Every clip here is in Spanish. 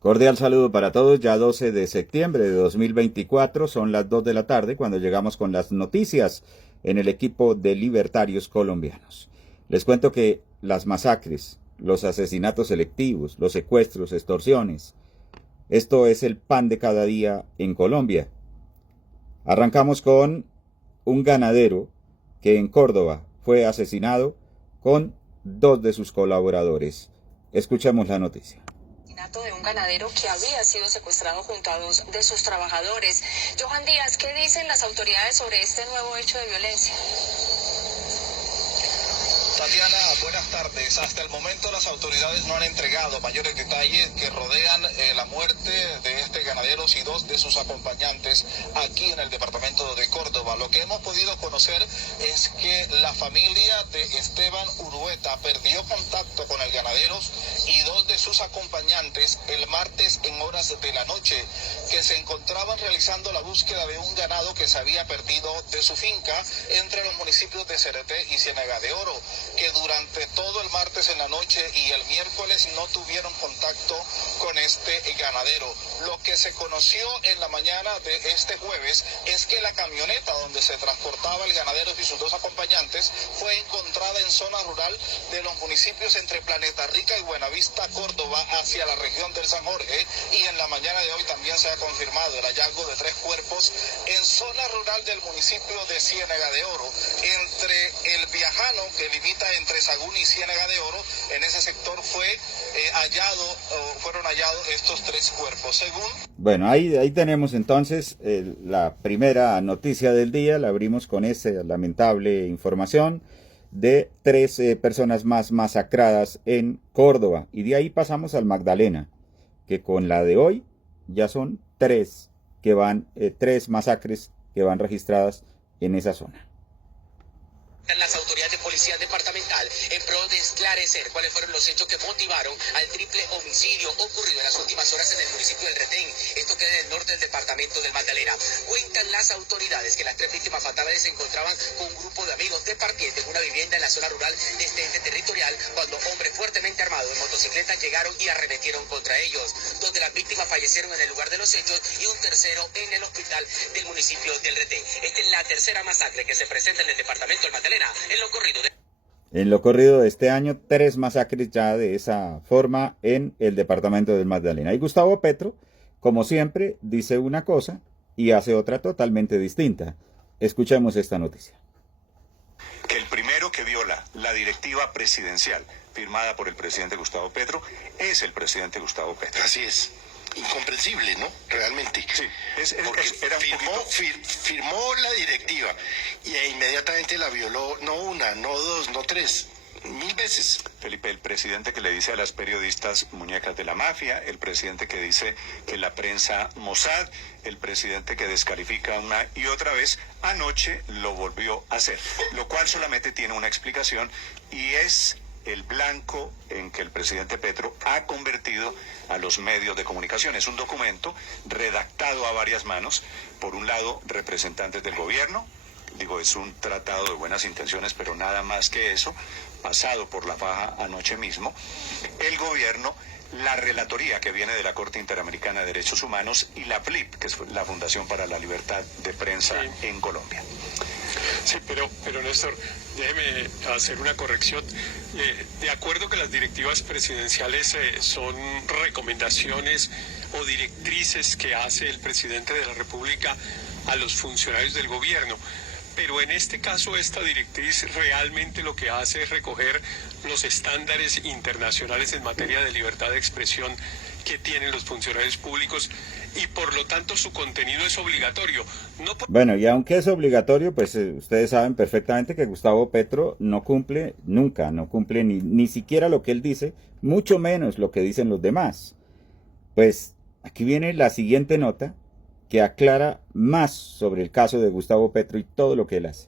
Cordial saludo para todos, ya 12 de septiembre de 2024, son las 2 de la tarde cuando llegamos con las noticias en el equipo de libertarios colombianos. Les cuento que las masacres, los asesinatos selectivos, los secuestros, extorsiones, esto es el pan de cada día en Colombia. Arrancamos con un ganadero que en Córdoba fue asesinado con dos de sus colaboradores. Escuchemos la noticia de un ganadero que había sido secuestrado junto a dos de sus trabajadores. Johan Díaz, ¿qué dicen las autoridades sobre este nuevo hecho de violencia? Tatiana, buenas tardes. Hasta el momento las autoridades no han entregado mayores detalles que rodean la muerte de este ganadero y dos de sus acompañantes aquí en el departamento de Córdoba. Lo que hemos podido conocer es que la familia de Esteban Urueta perdió contacto con el ganadero y dos de sus acompañantes el martes en horas de la noche, que se encontraban realizando la búsqueda de un ganado que se había perdido de su finca entre los municipios de Cereté y Ciénega de Oro, que durante todo el martes en la noche y el miércoles no tuvieron contacto con este ganadero. Lo que se conoció en la mañana de este jueves es que la camioneta donde se transportaba el ganadero y sus dos acompañantes fue encontrada en zona rural de los municipios entre Planeta Rica y Buenavista, Córdoba, hacia la región del San Jorge, y en la mañana de hoy también se ha confirmado el hallazgo de 3 cuerpos en zona rural del municipio de Ciénega de Oro, entre el Viajano, que limita entre Sagún y Ciénega de Oro. En ese sector fueron hallados estos 3 cuerpos, según... Bueno, ahí tenemos entonces la primera noticia del día. La abrimos con esa lamentable información de 3 personas más masacradas en Córdoba. Y de ahí pasamos al Magdalena, que con la de hoy ya son 3 masacres que van registradas en esa zona. Las autoridades de policía departamental en pro de esclarecer cuáles fueron los hechos que motivaron al triple homicidio ocurrido en las últimas horas en el municipio del Retén. Esto queda en el norte del departamento del Magdalena. Cuentan las autoridades que las 3 víctimas fatales se encontraban con un grupo de amigos departientes en una vivienda en la zona rural de este ente territorial cuando hombres fuertemente armados en motocicletas llegaron y arremetieron contra ellos. 2 de las víctimas fallecieron en el lugar de los hechos y un tercero en el hospital del municipio del Retén. Esta es la tercera masacre que se presenta en el departamento del Magdalena. En lo corrido de este año, 3 masacres ya de esa forma en el departamento del Magdalena. Y Gustavo Petro, como siempre, dice una cosa y hace otra totalmente distinta. Escuchemos esta noticia. Que el primero que viola la directiva presidencial firmada por el presidente Gustavo Petro es el presidente Gustavo Petro. Así es. Incomprensible, ¿no? Realmente. Sí, porque era un firmó la directiva y inmediatamente la violó, no una, no 2, no 3, 1000 veces. Felipe, el presidente que le dice a las periodistas muñecas de la mafia, el presidente que dice que la prensa Mossad, el presidente que descalifica una y otra vez, anoche lo volvió a hacer, lo cual solamente tiene una explicación y es el blanco en que el presidente Petro ha convertido a los medios de comunicación. Es un documento redactado a varias manos, por un lado representantes del gobierno, es un tratado de buenas intenciones, pero nada más que eso, pasado por la faja anoche mismo, el gobierno, la relatoría que viene de la Corte Interamericana de Derechos Humanos y la FLIP, que es la Fundación para la Libertad de Prensa en Colombia. Sí, pero Néstor, déjeme hacer una corrección. De acuerdo que las directivas presidenciales son recomendaciones o directrices que hace el presidente de la República a los funcionarios del gobierno. Pero en este caso esta directriz realmente lo que hace es recoger los estándares internacionales en materia de libertad de expresión que tienen los funcionarios públicos y por lo tanto su contenido es obligatorio. Bueno, y aunque es obligatorio, pues ustedes saben perfectamente que Gustavo Petro no cumple nunca, no cumple ni siquiera lo que él dice, mucho menos lo que dicen los demás. Pues aquí viene la siguiente nota que aclara más sobre el caso de Gustavo Petro y todo lo que él hace.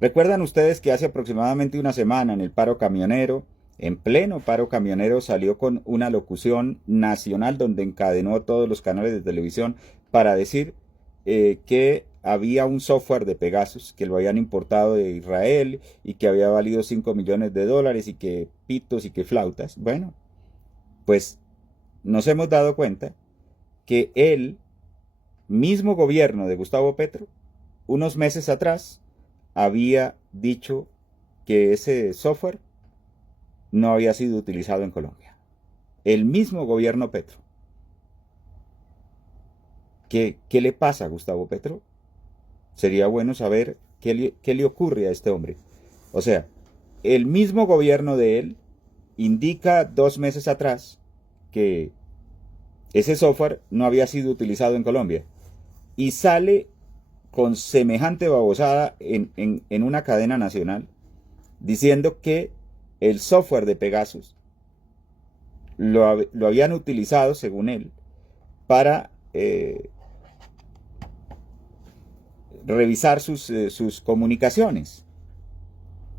¿Recuerdan ustedes que hace aproximadamente una semana en el paro camionero, en pleno paro camionero, salió con una locución nacional donde encadenó a todos los canales de televisión para decir que había un software de Pegasus que lo habían importado de Israel y que había valido $5 millones y que pitos y que flautas? Bueno, pues nos hemos dado cuenta que el mismo gobierno de Gustavo Petro, unos meses atrás, había dicho que ese software no había sido utilizado en Colombia. El mismo gobierno Petro. ¿Qué le pasa a Gustavo Petro? Sería bueno saber qué le ocurre a este hombre. O sea, el mismo gobierno de él indica 2 meses atrás que ese software no había sido utilizado en Colombia y sale con semejante babosada en una cadena nacional diciendo que el software de Pegasus lo habían utilizado, según él, para revisar sus comunicaciones,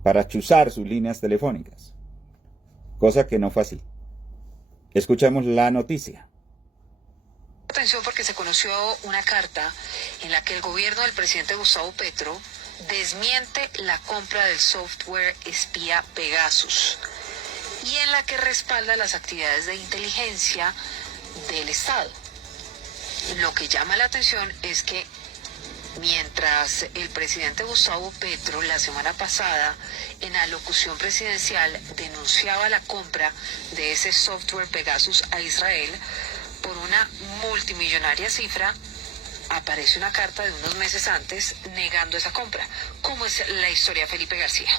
para chuzar sus líneas telefónicas, cosa que no fue así. Escuchemos la noticia. Atención, porque se conoció una carta en la que el gobierno del presidente Gustavo Petro desmiente la compra del software espía Pegasus y en la que respalda las actividades de inteligencia del Estado. Lo que llama la atención es que mientras el presidente Gustavo Petro la semana pasada en la alocución presidencial denunciaba la compra de ese software Pegasus a Israel por una multimillonaria cifra, aparece una carta de unos meses antes negando esa compra. ¿Cómo es la historia, Felipe García?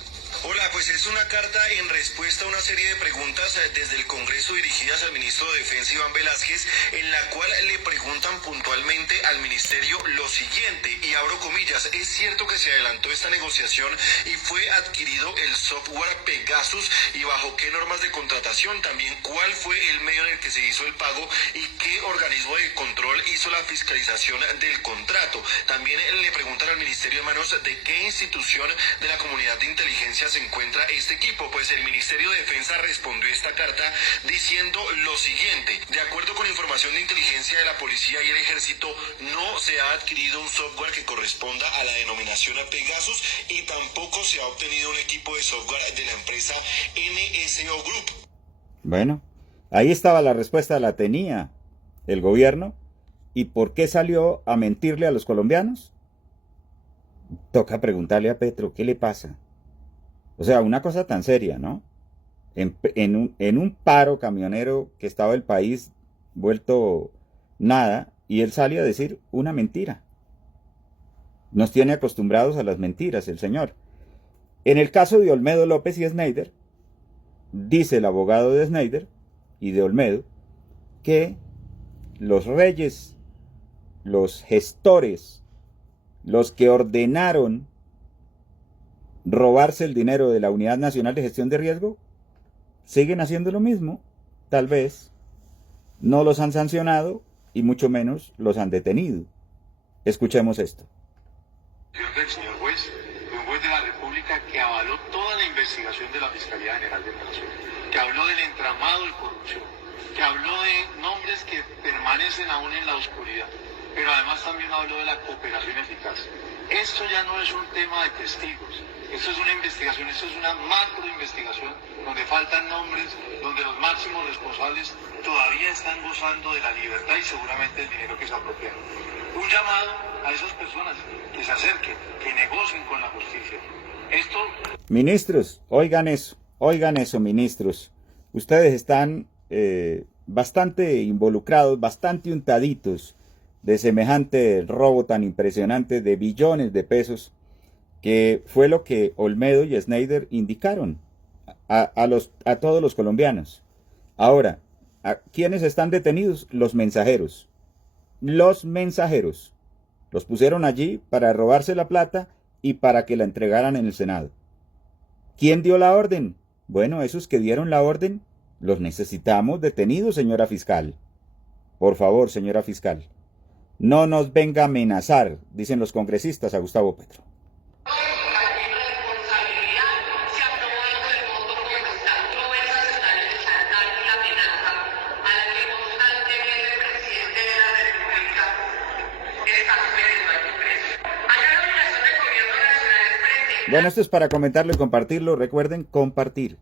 Hola, pues es una carta en respuesta a una serie de preguntas desde el Congreso dirigidas al ministro de Defensa Iván Velázquez, en la cual le preguntan puntualmente al ministerio lo siguiente, y abro comillas: ¿es cierto que se adelantó esta negociación y fue adquirido el software Pegasus y bajo qué normas de contratación? También, ¿cuál fue el medio en el que se hizo el pago y qué organismo de control hizo la fiscalización del contrato? También le preguntan al ministerio, hermanos, de qué institución de la comunidad de inteligencia se encuentra este equipo. Pues el Ministerio de Defensa respondió esta carta diciendo lo siguiente: de acuerdo con información de inteligencia de la policía y el ejército, no se ha adquirido un software que corresponda a la denominación Pegasus y tampoco se ha obtenido un equipo de software de la empresa NSO Group. Bueno, ahí estaba la respuesta, la tenía el gobierno. ¿Y por qué salió a mentirle a los colombianos? Toca preguntarle a Petro, ¿qué le pasa? O sea, una cosa tan seria, ¿no? En un paro camionero que estaba el país vuelto nada, y él sale a decir una mentira. Nos tiene acostumbrados a las mentiras el señor. En el caso de Olmedo López y Schneider, dice el abogado de Schneider y de Olmedo que los reyes, los gestores, los que ordenaron robarse el dinero de la Unidad Nacional de Gestión de Riesgo, siguen haciendo lo mismo. Tal vez no los han sancionado y mucho menos los han detenido. Escuchemos esto. Del señor juez, un juez de la República que avaló toda la investigación de la Fiscalía General de Operaciones, que habló del entramado de corrupción, que habló de nombres que permanecen aún en la oscuridad, pero además también habló de la cooperación eficaz. Esto ya no es un tema de testigos, esto es una investigación, esto es una macro investigación donde faltan nombres, donde los máximos responsables todavía están gozando de la libertad y seguramente el dinero que se apropiaron. Un llamado a esas personas que se acerquen, que negocien con la justicia. Esto... Ministros, oigan eso, ministros. Ustedes están bastante involucrados, bastante untaditos de semejante robo tan impresionante de billones de pesos, que fue lo que Olmedo y Schneider indicaron a todos los colombianos. Ahora, ¿quiénes están detenidos? Los mensajeros. Los mensajeros. Los pusieron allí para robarse la plata y para que la entregaran en el Senado. ¿Quién dio la orden? Bueno, esos que dieron la orden, los necesitamos detenidos, señora fiscal. Por favor, señora fiscal, no nos venga a amenazar, dicen los congresistas, a Gustavo Petro. Bueno, esto es para comentarlo y compartirlo. Recuerden compartir.